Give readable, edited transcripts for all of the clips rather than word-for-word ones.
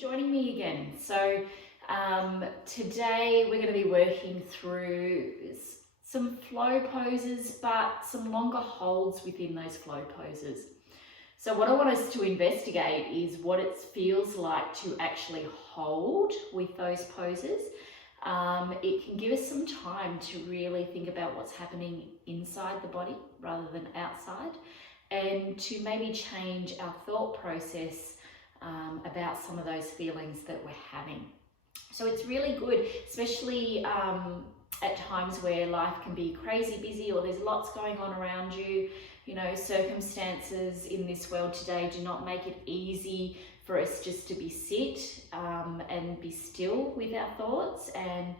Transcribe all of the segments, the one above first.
joining me again. So today we're going to be working through some flow poses, but some longer holds within those flow poses. So what I want us to investigate is what it feels like to actually hold with those poses. It can give us some time to really think about what's happening inside the body rather than outside, and to maybe change our thought process about some of those feelings that we're having. So it's really good, especially at times where life can be crazy busy or there's lots going on around you. You know, circumstances in this world today do not make it easy for us just to be sit and be still with our thoughts, and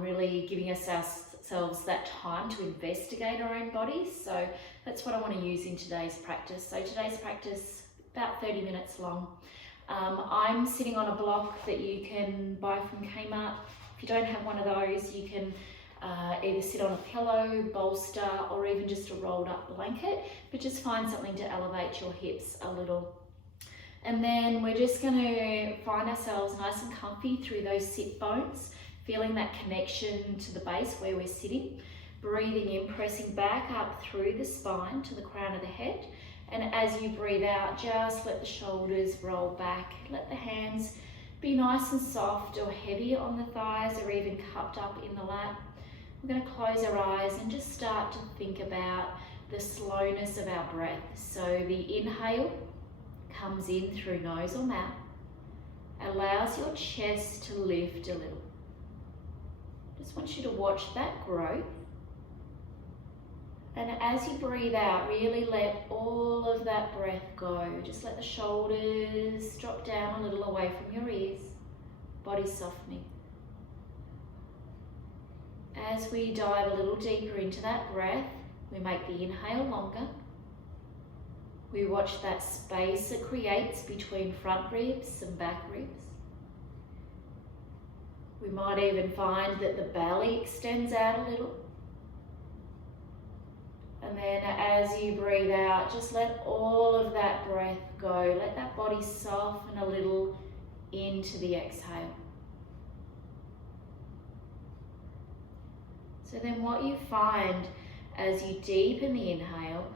really giving ourselves that time to investigate our own bodies. So that's what I want to use in today's practice. So today's practice, about 30 minutes long. I'm sitting on a block that you can buy from Kmart. If you don't have one of those, you can either sit on a pillow, bolster, or even just a rolled up blanket, but just find something to elevate your hips a little. And then we're just going to find ourselves nice and comfy through those sit bones, feeling that connection to the base where we're sitting, breathing in, pressing back up through the spine to the crown of the head. And as you breathe out, just let the shoulders roll back. Let the hands be nice and soft or heavy on the thighs or even cupped up in the lap. We're going to close our eyes and just start to think about the slowness of our breath. So the inhale comes in through nose or mouth, allows your chest to lift a little. Just want you to watch that growth. And as you breathe out, really let all of that breath go. Just let the shoulders drop down a little away from your ears, body softening. As we dive a little deeper into that breath, we make the inhale longer. We watch that space it creates between front ribs and back ribs. We might even find that the belly extends out a little. And then as you breathe out, just let all of that breath go. Let that body soften a little into the exhale. So then what you find as you deepen the inhale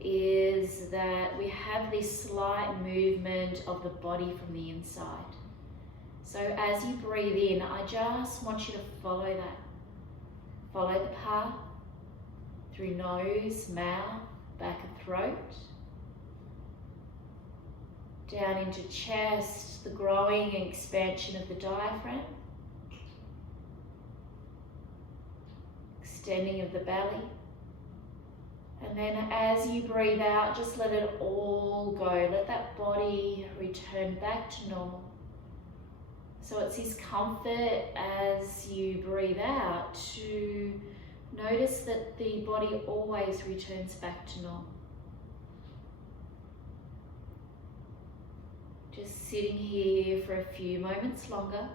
is that we have this slight movement of the body from the inside. So as you breathe in, I just want you to follow that. Follow the path through nose, mouth, back and throat, down into chest, the growing and expansion of the diaphragm, extending of the belly. And then as you breathe out, just let it all go. Let that body return back to normal. So it's this comfort as you breathe out to notice that the body always returns back to normal. Just sitting here for a few moments longer,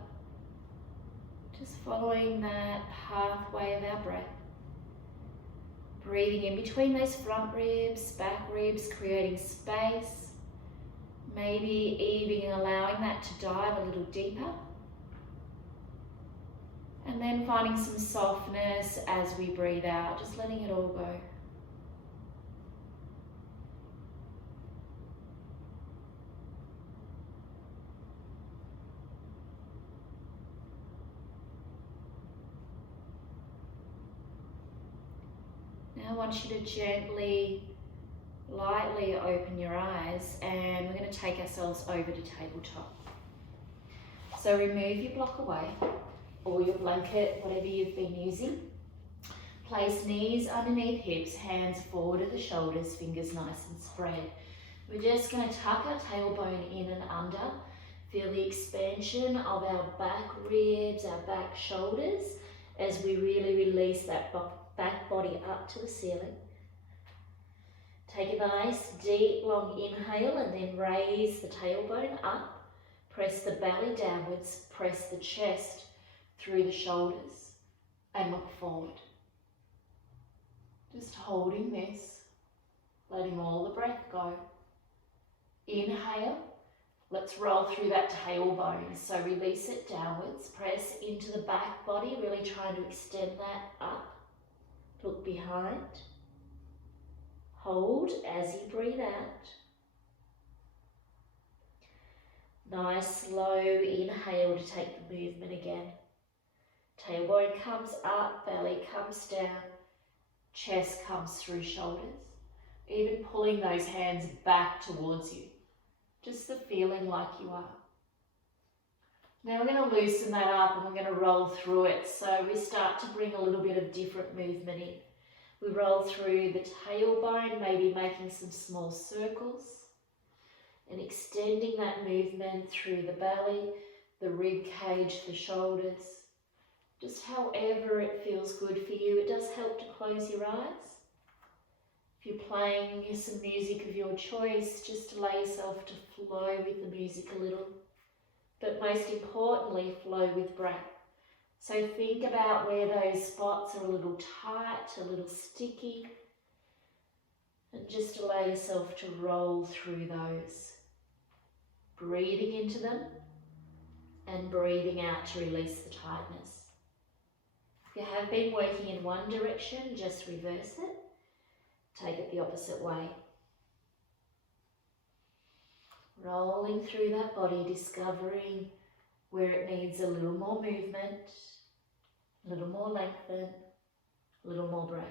just following that pathway of our breath. Breathing in between those front ribs, back ribs, creating space. Maybe even allowing that to dive a little deeper. And then finding some softness as we breathe out, just letting it all go. Now I want you to gently, lightly open your eyes, and we're going to take ourselves over to tabletop. So remove your block away, or your blanket, whatever you've been using. Place knees underneath hips, hands forward at the shoulders, fingers nice and spread. We're just going to tuck our tailbone in and under. Feel the expansion of our back ribs, our back shoulders, as we really release that back body up to the ceiling. Take a nice deep long inhale and then raise the tailbone up. Press the belly downwards, press the chest through the shoulders and look forward. Just holding this, letting all the breath go. Inhale, Let's roll through that tailbone. So release it downwards, press into the back body, really trying to extend that up. Look behind. Hold as you breathe out. Nice slow inhale to take the movement again. Tailbone comes up, belly comes down, chest comes through shoulders. Even pulling those hands back towards you. Just the feeling like you are. Now we're going to loosen that up and we're going to roll through it. So we start to bring a little bit of different movement in. We roll through the tailbone, maybe making some small circles and extending that movement through the belly, the rib cage, the shoulders. Just however it feels good for you. It does help to close your eyes. If you're playing some music of your choice, just allow yourself to flow with the music a little. But most importantly, flow with breath. So think about where those spots are a little tight, a little sticky. And just allow yourself to roll through those. Breathing into them and breathing out to release the tightness. If you have been working in one direction, just reverse it. Take it the opposite way. Rolling through that body, discovering where it needs a little more movement, a little more lengthen, a little more breath.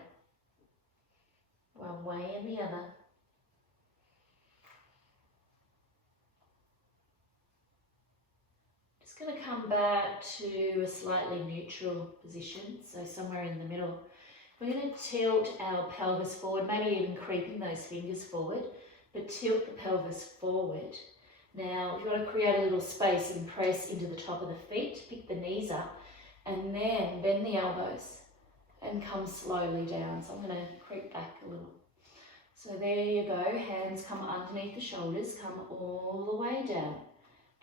One way and the other. Just going to come back to a slightly neutral position, so somewhere in the middle. We're going to tilt our pelvis forward, maybe even creeping those fingers forward, but tilt the pelvis forward. Now, you've got to create a little space and press into the top of the feet, pick the knees up, and then bend the elbows and come slowly down. So I'm going to creep back a little. So there you go, hands come underneath the shoulders, come all the way down.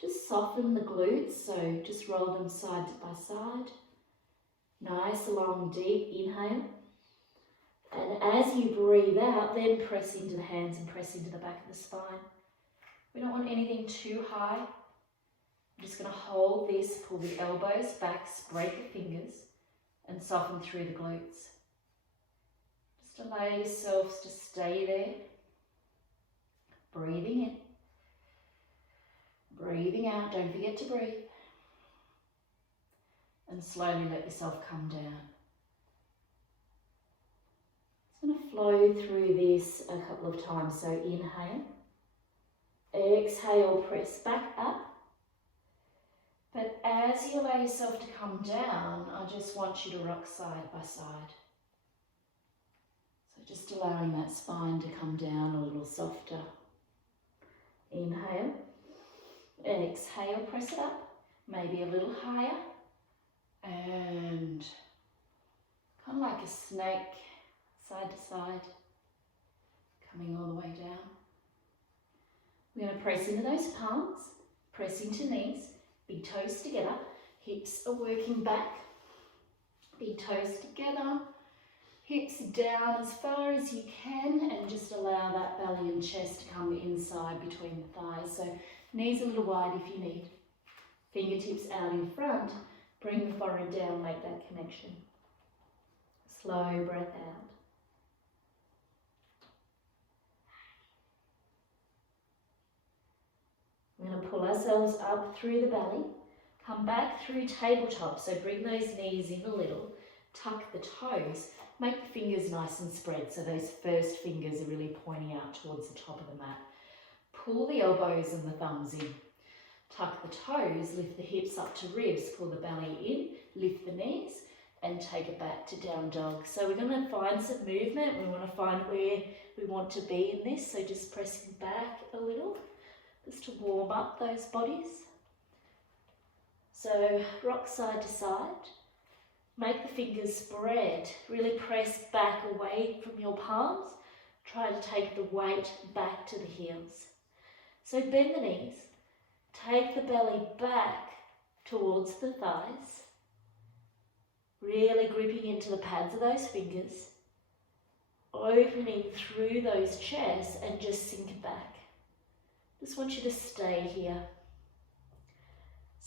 Just soften the glutes, so just roll them side by side. Nice, long, deep inhale. And as you breathe out, then press into the hands and press into the back of the spine. We don't want anything too high. I'm just going to hold this, pull the elbows back, spread the fingers, and soften through the glutes. Just allow yourselves to stay there. Breathing in. Breathing out, don't forget to breathe. And slowly let yourself come down. I'm going to flow through this a couple of times. So inhale, exhale, press back up. But as you allow yourself to come down, I just want you to rock side by side. So just allowing that spine to come down a little softer. Inhale, exhale, press it up, maybe a little higher. And kind of like a snake, side to side, coming all the way down. We're going to press into those palms, press into knees, big toes together, hips are working back, big toes together, hips down as far as you can, and just allow that belly and chest to come inside between the thighs. So knees a little wide if you need, fingertips out in front, bring the forehead down, make that connection. Slow breath out. We're going to pull ourselves up through the belly, come back through tabletop, so bring those knees in a little, tuck the toes, make the fingers nice and spread so those first fingers are really pointing out towards the top of the mat. Pull the elbows and the thumbs in, tuck the toes, lift the hips up to ribs, pull the belly in, lift the knees and take it back to down dog. So we're going to find some movement, we want to find where we want to be in this, so just pressing back a little. Just to warm up those bodies. So rock side to side, make the fingers spread, really press back away from your palms, try to take the weight back to the heels. So bend the knees, take the belly back towards the thighs, really gripping into the pads of those fingers, opening through those chests and just sink back. Just want you to stay here.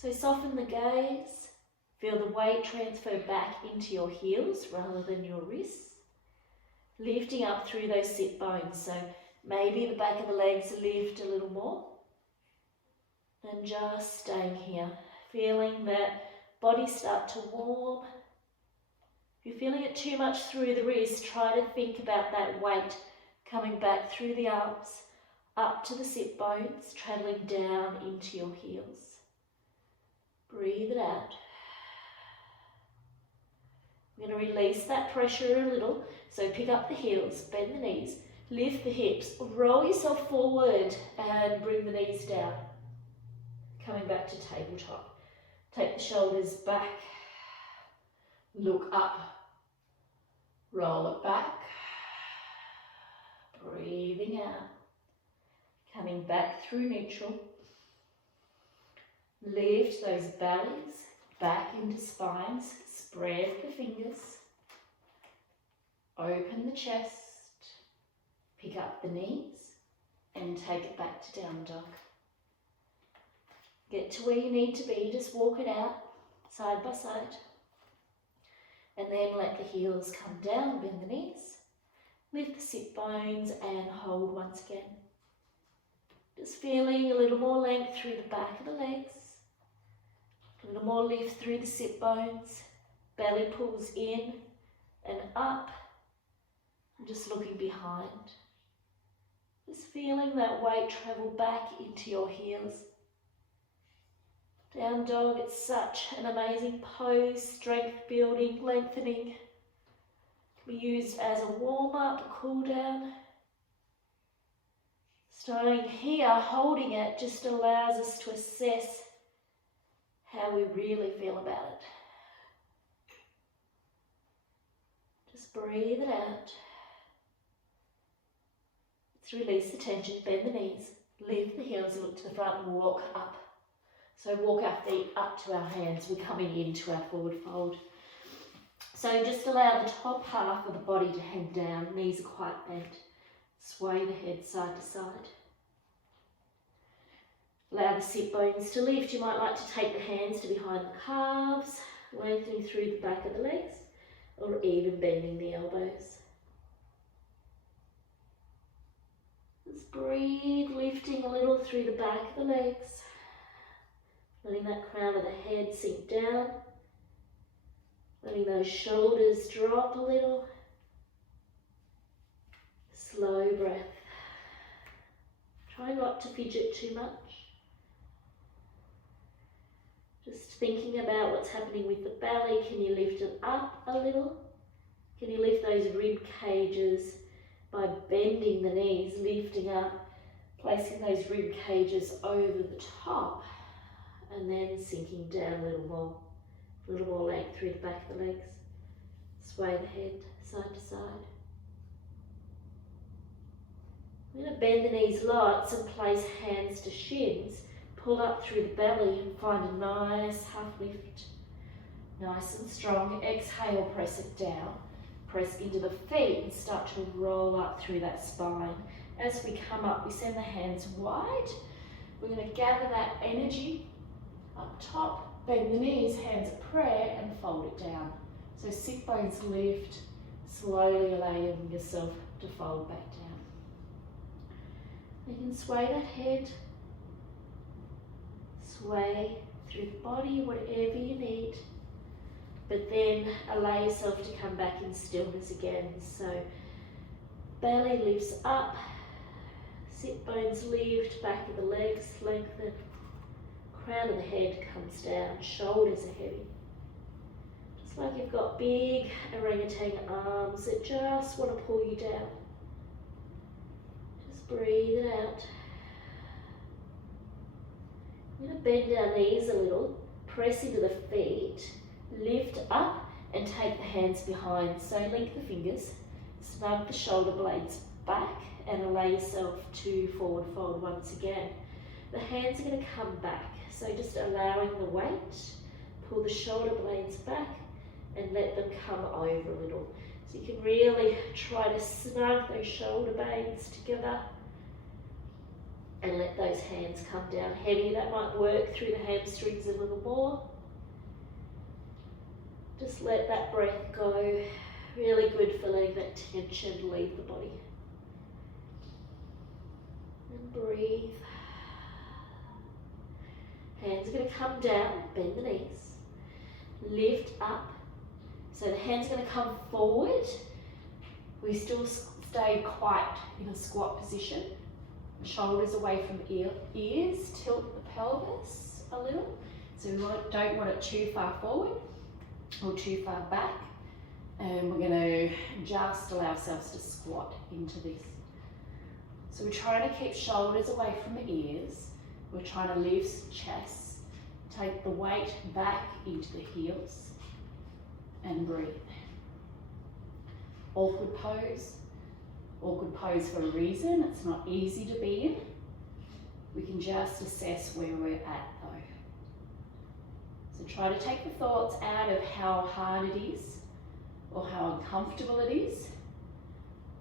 So soften the gaze, feel the weight transfer back into your heels rather than your wrists, lifting up through those sit bones. So maybe the back of the legs lift a little more, and just staying here, feeling that body start to warm. If you're feeling it too much through the wrist, try to think about that weight coming back through the arms, up to the sit bones, travelling down into your heels. Breathe it out. I'm going to release that pressure a little, so pick up the heels, bend the knees, lift the hips, roll yourself forward and bring the knees down. Coming back to tabletop. Take the shoulders back, look up, roll it back, breathing out, coming back through neutral. Lift those bellies back into spines, spread the fingers, open the chest, pick up the knees and take it back to down dog. Get to where you need to be, just walk it out side by side. And then let the heels come down, bend the knees, lift the sit bones and hold once again. Just feeling a little more length through the back of the legs, a little more lift through the sit bones, belly pulls in and up, and just looking behind. Just feeling that weight travel back into your heels. Down dog, it's such an amazing pose, strength building, lengthening. Can be used as a warm up, cool down. Starting here, holding it just allows us to assess how we really feel about it. Just breathe it out. Let's release the tension, bend the knees, lift the heels, look to the front and walk up. So walk our feet up to our hands. We're coming into our forward fold. So just allow the top half of the body to hang down. Knees are quite bent. Sway the head side to side. Allow the sit bones to lift. You might like to take the hands to behind the calves, lengthening through the back of the legs, or even bending the elbows. Just breathe, lifting a little through the back of the legs. Letting that crown of the head sink down. Letting those shoulders drop a little. Slow breath. Try not to fidget too much. Just thinking about what's happening with the belly. Can you lift it up a little? Can you lift those rib cages by bending the knees, lifting up, placing those rib cages over the top? And then sinking down a little more length through the back of the legs. Sway the head side to side. I'm going to bend the knees lots and place hands to shins. Pull up through the belly and find a nice half lift. Nice and strong. Exhale, press it down. Press into the feet and start to roll up through that spine. As we come up, we send the hands wide. We're going to gather that energy up top, bend the knees, hands at prayer and fold it down. So sit bones lift, slowly allowing yourself to fold back down. You can sway that head, sway through the body, whatever you need, but then allow yourself to come back in stillness again. So belly lifts up, sit bones lift, back of the legs lengthen. Crown of the head comes down, shoulders are heavy. Just like you've got big orangutan arms that just want to pull you down. Just breathe it out. I'm going to bend our knees a little, press into the feet, lift up and take the hands behind. So link the fingers, snug the shoulder blades back and allow yourself to forward fold once again. The hands are going to come back. So just allowing the weight, pull the shoulder blades back and let them come over a little. So you can really try to snug those shoulder blades together. And let those hands come down heavy. That might work through the hamstrings a little more. Just let that breath go. Really good for letting that tension leave the body. And breathe. Hands are going to come down, bend the knees. Lift up. So the hands are going to come forward. We still stay quite in a squat position. Shoulders away from ears, tilt the pelvis a little. So we don't want it too far forward or too far back. And we're going to just allow ourselves to squat into this. So we're trying to keep shoulders away from the ears. We're trying to lift chest. Take the weight back into the heels and breathe. Awkward pose. Awkward pose for a reason. It's not easy to be in. We can just assess where we're at though. So try to take the thoughts out of how hard it is or how uncomfortable it is.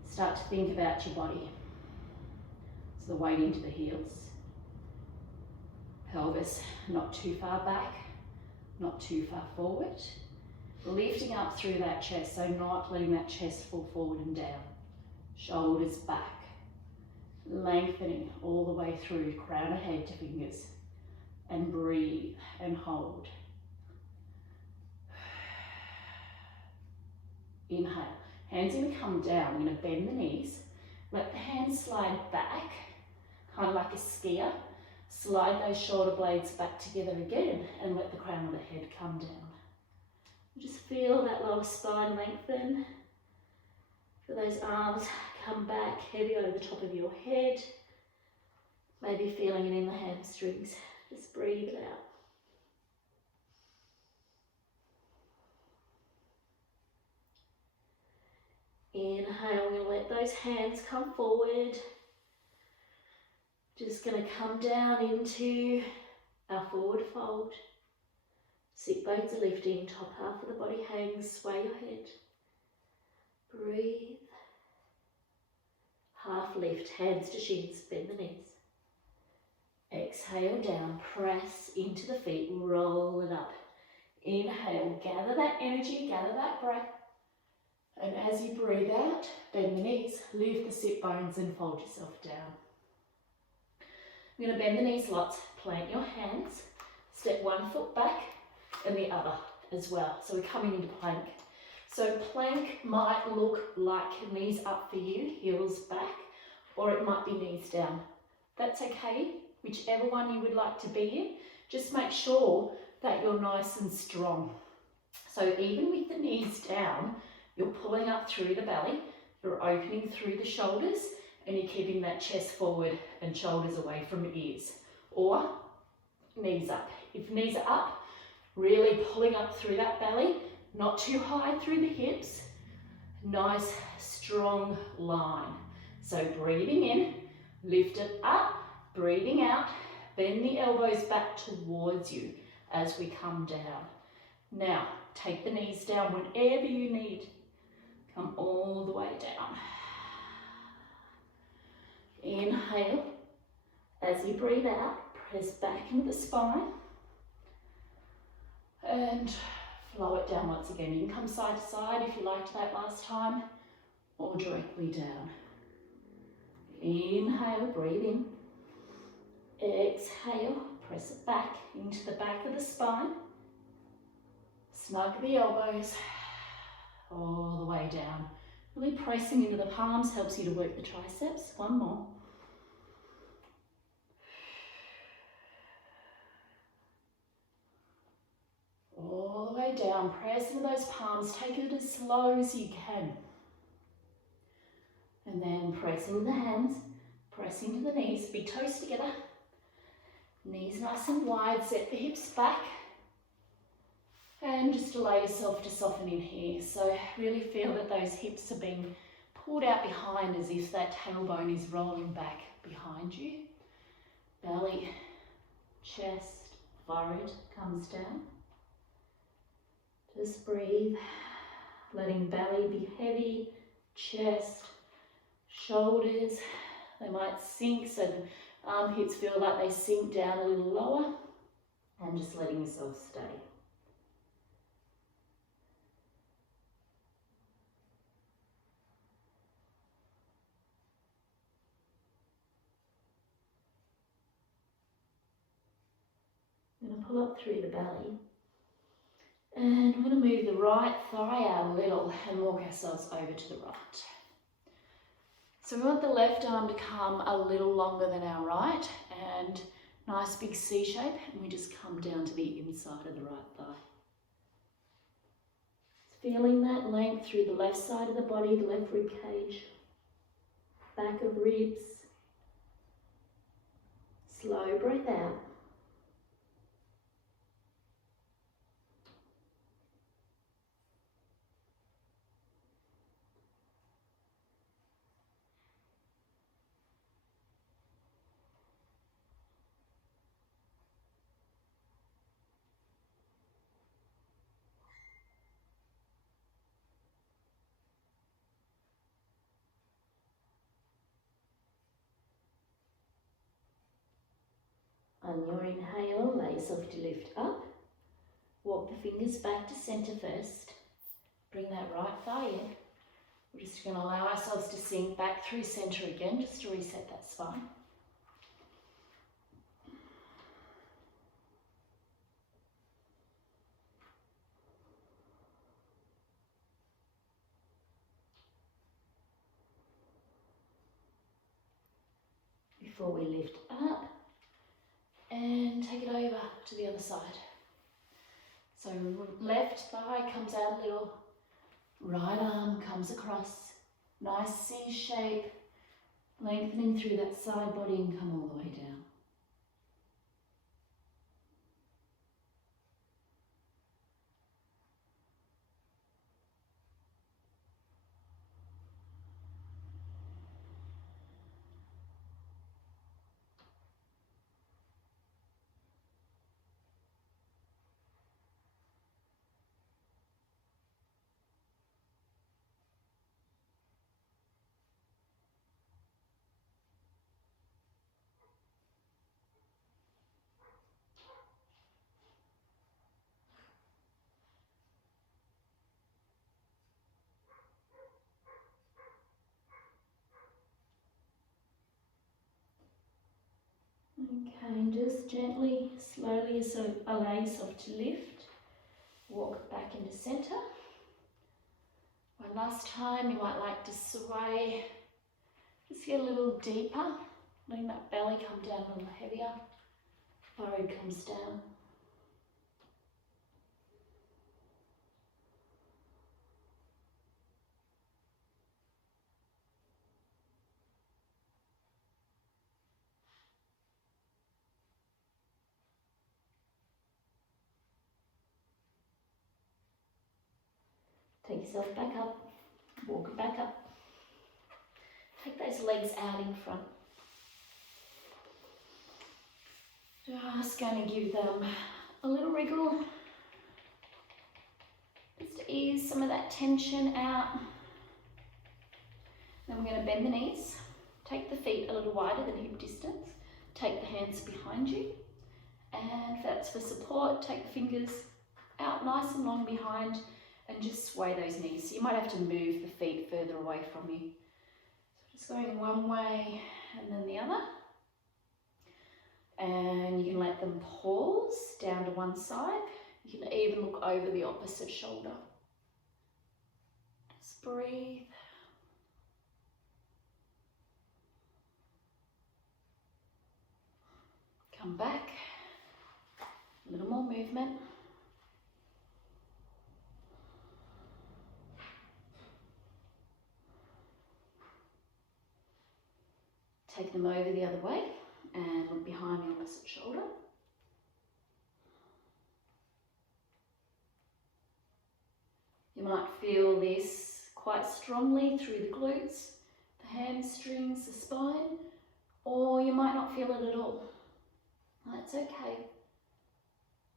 Start to think about your body. So the weight into the heels. Pelvis not too far back, not too far forward. Lifting up through that chest, so not letting that chest fall forward and down. Shoulders back. Lengthening all the way through, crown of head to fingers. And breathe and hold. Inhale. Hands are going to come down. We're going to bend the knees. Let the hands slide back, kind of like a skier. Slide those shoulder blades back together again and let the crown of the head come down. Just feel that lower spine lengthen. Feel those arms come back heavy over the top of your head. Maybe feeling it in the hamstrings. Just breathe it out. Inhale, we're going to let those hands come forward. Just going to come down into our forward fold. Sit bones are lifting, top half of the body hangs, sway your head. Breathe. Half lift, hands to shins, bend the knees. Exhale down, press into the feet, roll it up. Inhale, gather that energy, gather that breath. And as you breathe out, bend the knees, lift the sit bones and fold yourself down. You're going to bend the knees lots, plant your hands, step one foot back and the other as well. So we're coming into plank. So plank might look like knees up for you, heels back, or it might be knees down. That's okay, whichever one you would like to be in. Just make sure that you're nice and strong. So even with the knees down, you're pulling up through the belly, you're opening through the shoulders, and you're keeping that chest forward and shoulders away from the ears. Or knees up. If knees are up, really pulling up through that belly, not too high through the hips. Nice, strong line. So breathing in, lift it up, breathing out, bend the elbows back towards you as we come down. Now, take the knees down whenever you need. Come all the way down. Inhale. As you breathe out, press back into the spine. And flow it down once again. You can come side to side if you liked that last time, or directly down. Inhale, breathe in. Exhale, press it back into the back of the spine. Snug the elbows all the way down. Really pressing into the palms helps you to work the triceps. One more. All the way down, press into those palms, take it as slow as you can. And then press into the hands, press into the knees, big toes together. Knees nice and wide, set the hips back. And just allow yourself to soften in here. So really feel that those hips are being pulled out behind as if that tailbone is rolling back behind you. Belly, chest, forehead comes down. Just breathe, letting belly be heavy, chest, shoulders, they might sink so Armpits feel like they sink down a little lower, and just letting yourself stay. I'm going to pull up through the belly, and we're going to move the right thigh out a little and walk ourselves over to the right. So we want the left arm to come a little longer than our right, and nice big C shape, and we just come down to the inside of the right thigh. Feeling that length through the left side of the body, the left rib cage, back of ribs. Slow breath out. On your inhale, allow yourself to lift up. Walk the fingers back to centre first. Bring that right thigh in. We're just going to allow ourselves to sink back through centre again, just to reset that spine. Before we lift up and take it over to the other side. So left thigh comes out a little, right arm comes across, nice C shape, lengthening through that side body and come all the way down. Okay, and just gently, slowly, so allow yourself to lift. Walk back into centre. One last time, you might like to sway. Just get a little deeper, letting that belly come down a little heavier. Forehead comes down. Take yourself back up, walk it back up. Take those legs out in front. Just going to give them a little wriggle. Just to ease some of that tension out. Then we're going to bend the knees. Take the feet a little wider than hip distance. Take the hands behind you. And if that's for support, take the fingers out nice and long behind and just sway those knees. So you might have to move the feet further away from you. So just going one way and then the other. And you can let them pause down to one side. You can even look over the opposite shoulder. Just breathe. Come back. A little more movement. Take them over the other way and look behind the opposite shoulder. You might feel this quite strongly through the glutes, the hamstrings, the spine, or you might not feel it at all. That's okay.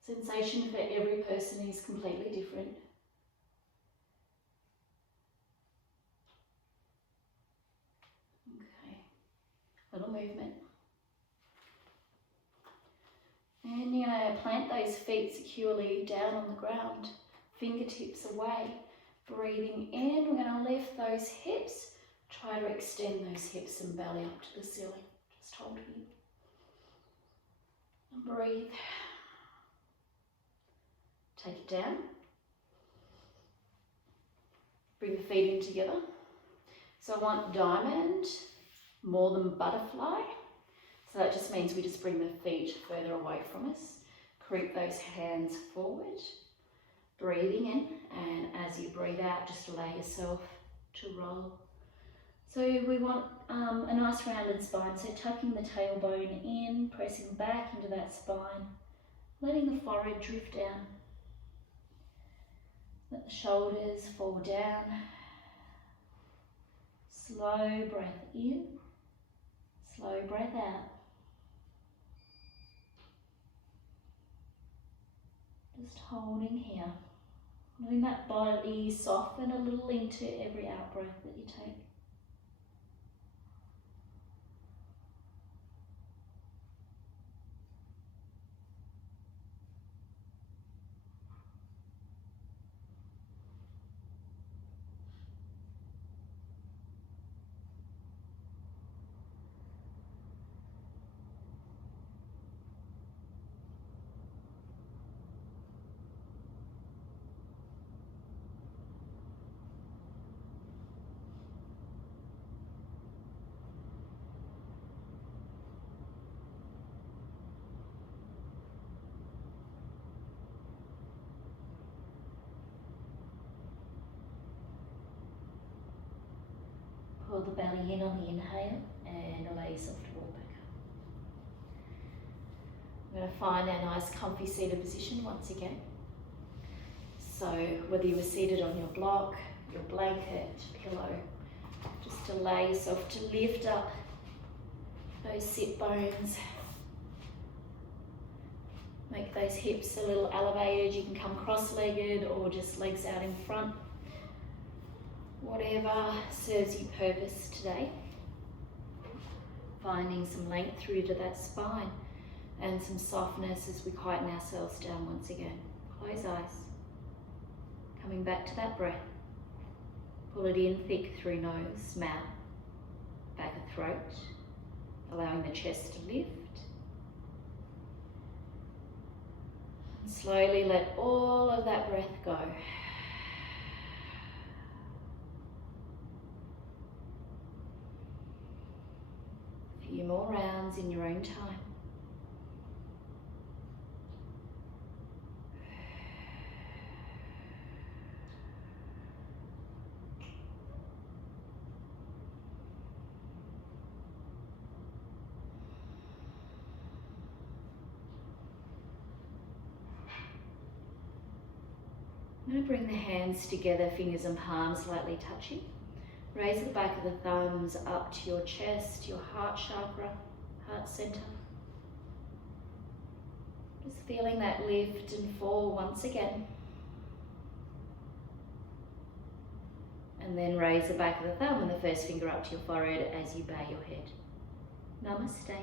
Sensation for every person is completely different. Okay, little movement. And you're going to plant those feet securely down on the ground, fingertips away. Breathing in, we're going to lift those hips. Try to extend those hips and belly up to the ceiling. Just hold here. And breathe. Take it down. Bring the feet in together. So I want diamond more than butterfly. So that just means we just bring the feet further away from us. Creep those hands forward. Breathing in, and as you breathe out, just allow yourself to roll. So we want a nice rounded spine. So tucking the tailbone in, pressing back into that spine, letting the forehead drift down. Let the shoulders fall down. Slow breath in, slow breath out. Just holding here. Letting that body soften a little into every out breath that you take. Pull the belly in on the inhale and allow yourself to walk back up. We're going to find our nice comfy seated position once again. So whether you were seated on your block, your blanket, pillow, just allow yourself to lift up those sit bones. Make those hips a little elevated. You can come cross-legged or just legs out in front. Whatever serves you purpose today. Finding some length through to that spine and some softness as we quieten ourselves down once again. Close eyes. Coming back to that breath. Pull it in thick through nose, mouth, back of throat, allowing the chest to lift. And slowly let all of that breath go. A few more rounds in your own time. I'm going to bring the hands together, fingers and palms lightly touching. Raise the back of the thumbs up to your chest, your heart chakra, heart center. Just feeling that lift and fall once again. And then raise the back of the thumb and the first finger up to your forehead as you bow your head. Namaste.